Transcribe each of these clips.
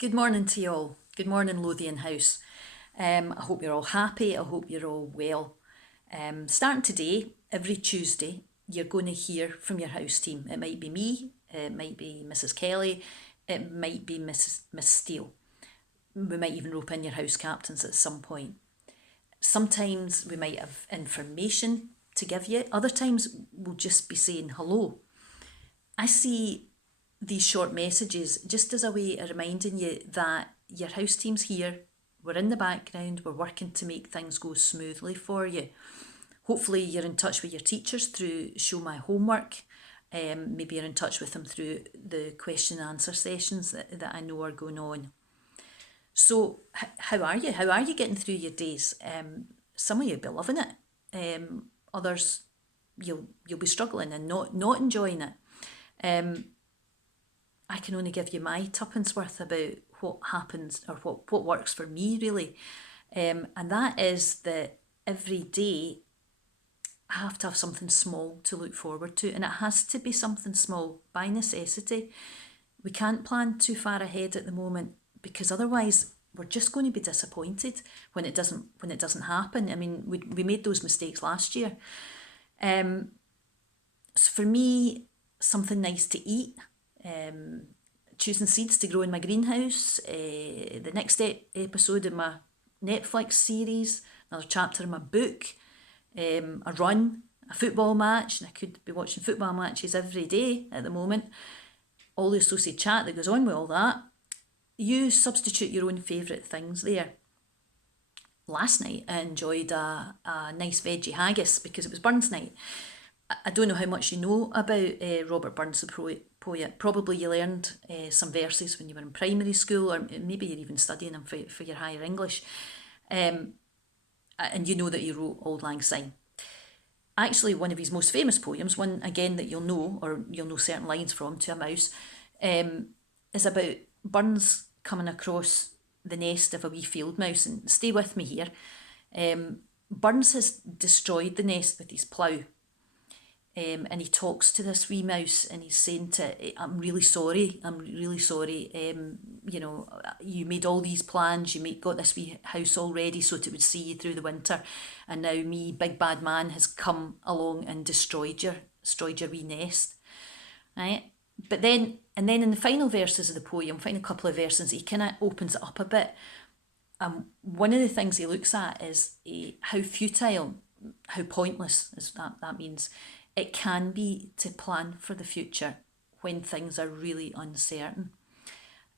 Good morning to you all. Good morning, Lothian House. I hope you're all happy. I hope you're all well. Starting today, every Tuesday, you're going to hear from your house team. It might be me, it might be Mrs. Kelly, it might be Miss Steele. We might even rope in your house captains at some point. Sometimes we might have information to give you. Other times we'll just be saying hello. I see these short messages just as a way of reminding you that your house team's here, we're in the background, we're working to make things go smoothly for you. Hopefully you're in touch with your teachers through Show My Homework. Maybe you're in touch with them through the question and answer sessions that I know are going on. So how are you? How are you getting through your days? Some of you will be loving it. Others you'll be struggling and not enjoying it. I can only give you my tuppence worth about what happens or what works for me really. And that is that every day I have to have something small to look forward to, and it has to be something small by necessity. We can't plan too far ahead at the moment because otherwise we're just going to be disappointed when it doesn't happen. I mean, we made those mistakes last year. So for me, something nice to eat, choosing seeds to grow in my greenhouse, the next episode in my Netflix series, another chapter in my book, a run, a football match, and I could be watching football matches every day at the moment, all the associated chat that goes on with all that. You substitute your own favourite things there. Last night I enjoyed a nice veggie haggis because it was Burns night. I don't know how much you know about Robert Burns, the poet. Probably you learned some verses when you were in primary school, or maybe you're even studying them for your higher English. And you know that he wrote Auld Lang Syne. Actually, one of his most famous poems, one again that you'll know, or you'll know certain lines from, To a Mouse, is about Burns coming across the nest of a wee field mouse. And stay with me here. Burns has destroyed the nest with his plough. And he talks to this wee mouse and he's saying to it, I'm really sorry. You made all these plans, got this wee house all ready so that it would see you through the winter, and now me, big bad man, has come along and destroyed your wee nest. Right? But then in the final verses of the poem, final couple of verses, he kind of opens it up a bit. One of the things he looks at is how futile, how pointless, as that means, it can be to plan for the future when things are really uncertain.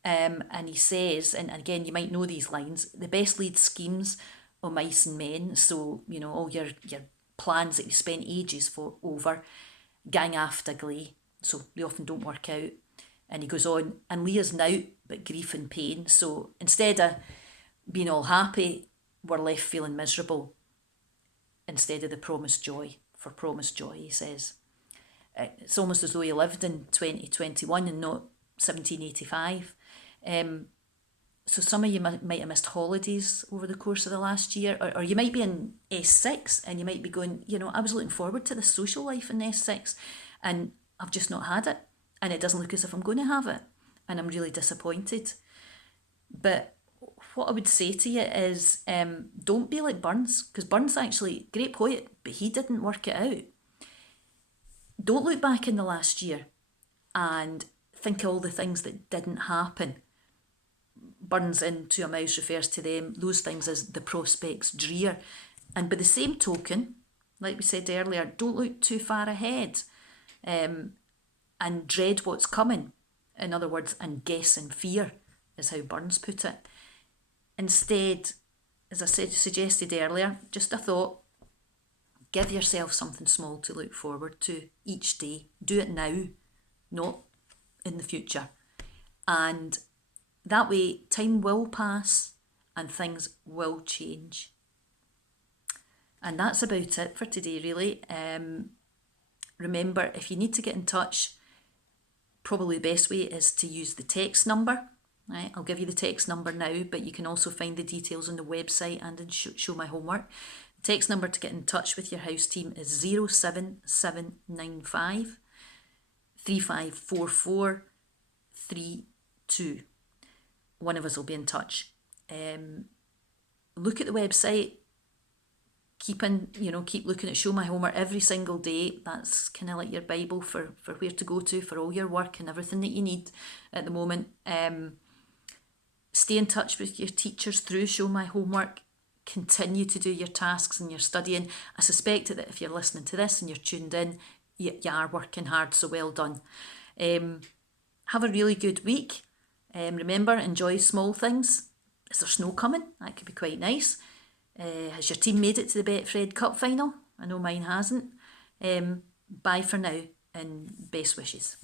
And he says, and again, you might know these lines, the best laid schemes o' mice and men, so, all your plans that you spent ages over, gang after glee, so they often don't work out. And he goes on, and Leah's nowt but grief and pain, so instead of being all happy, we're left feeling miserable instead of the promised joy. For promised joy, he says. It's almost as though he lived in 2021 and not 1785. So some of you might have missed holidays over the course of the last year, or you might be in S6 and you might be going, I was looking forward to the social life in S6 and I've just not had it, and it doesn't look as if I'm going to have it, and I'm really disappointed. But what I would say to you is don't be like Burns, because Burns actually, great poet, but he didn't work it out. Don't look back in the last year and think of all the things that didn't happen. Burns in To a Mouse refers to those things as the prospects drear. And by the same token, like we said earlier, don't look too far ahead and dread what's coming. In other words, and guess and fear is how Burns put it. Instead, as I suggested earlier, just a thought, give yourself something small to look forward to each day. Do it now, not in the future. And that way, time will pass and things will change. And that's about it for today, really. Remember, if you need to get in touch, probably the best way is to use the text number. Right, I'll give you the text number now, but you can also find the details on the website and in Show My Homework. The text number to get in touch with your house team is 07795 354432. one of us will be in touch. Look at the website. Keep looking at Show My Homework every single day. That's kind of like your Bible for where to go to for all your work and everything that you need at the moment. Stay in touch with your teachers through Show My Homework. Continue to do your tasks and your studying. I suspect that if you're listening to this and you're tuned in, you are working hard, so well done. Have a really good week. Remember, enjoy small things. Is there snow coming? That could be quite nice. Has your team made it to the Betfred Cup final? I know mine hasn't. Bye for now and best wishes.